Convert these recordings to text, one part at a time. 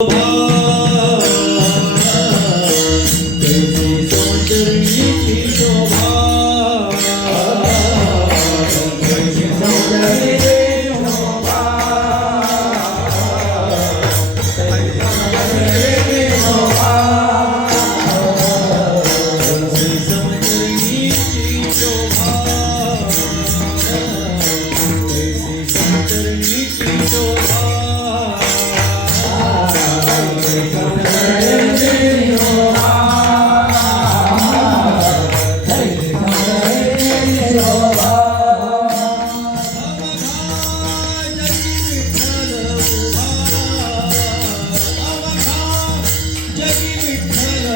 Whoa!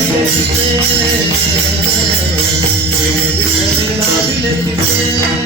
Let me tell you, let me tell